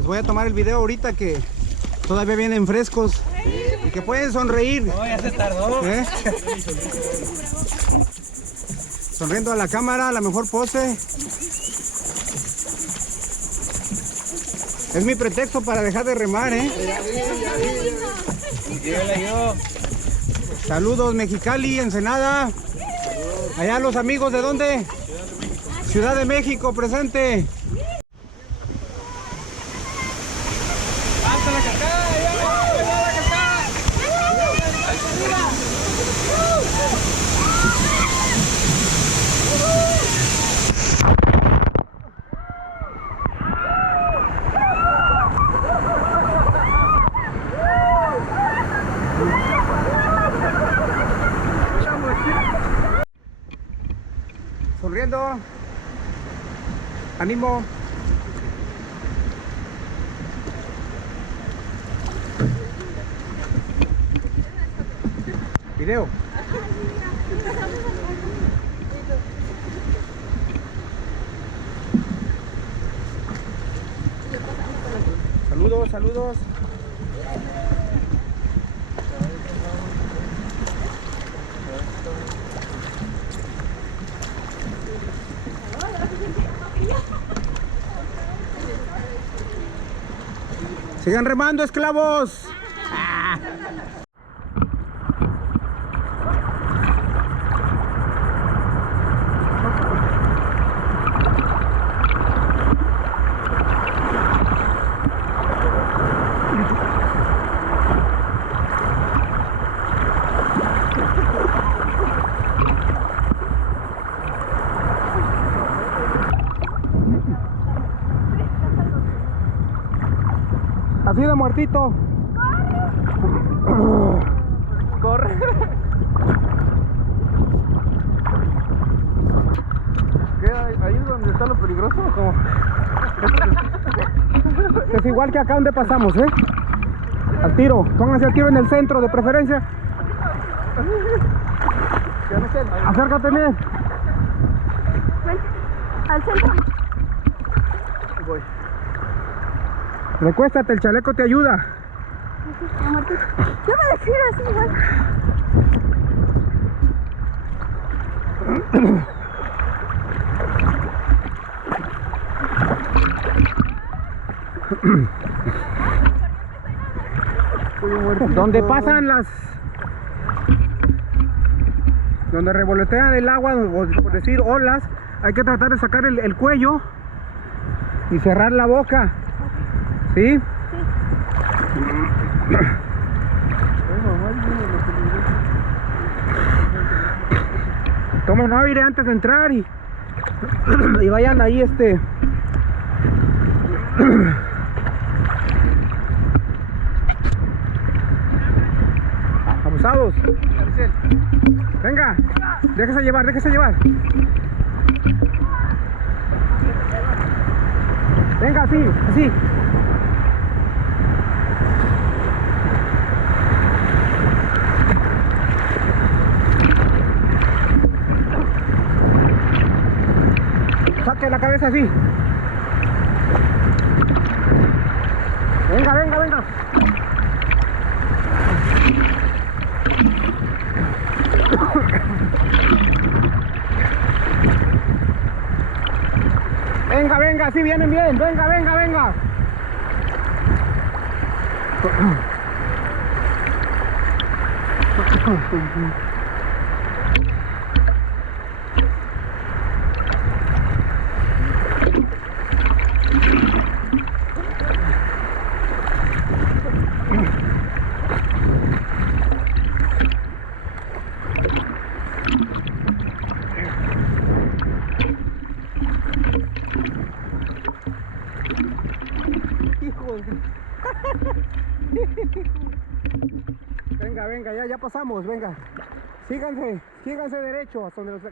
Les voy a tomar el video ahorita que todavía vienen frescos y que pueden sonreír. No, ya se tardó. Sonriendo a la cámara, la mejor pose. Es mi pretexto para dejar de remar, Saludos Mexicali, Ensenada. Allá los amigos, ¿de dónde? Ciudad de México, presente. ¡Hasta la cascada! ¡Ya! ¡La cascada! Sonriendo. Ánimo. Video. Saludos, saludos. Sigan remando, esclavos. Así de muertito. ¡Corre! ¿Qué? ¿Ahí es donde está lo peligroso o cómo? Es igual que acá donde pasamos, Al tiro. Pónganse al tiro en el centro de preferencia. Acércate, Ned. Al centro. Voy. Recuéstate, el chaleco te ayuda. Yo me refiero así igual. Donde pasan donde revolotean el agua, o por decir olas, hay que tratar de sacar el cuello y cerrar la boca. ¿Sí? Sí. Tomen aire antes de entrar y vayan ahí abusados. Venga, déjese llevar, déjese llevar. Venga, así, así. Saque la cabeza así. Venga, venga, venga. Venga, venga, sí vienen bien. Venga, venga, venga. Venga, venga, ya pasamos, venga. Síganse derecho hasta donde los...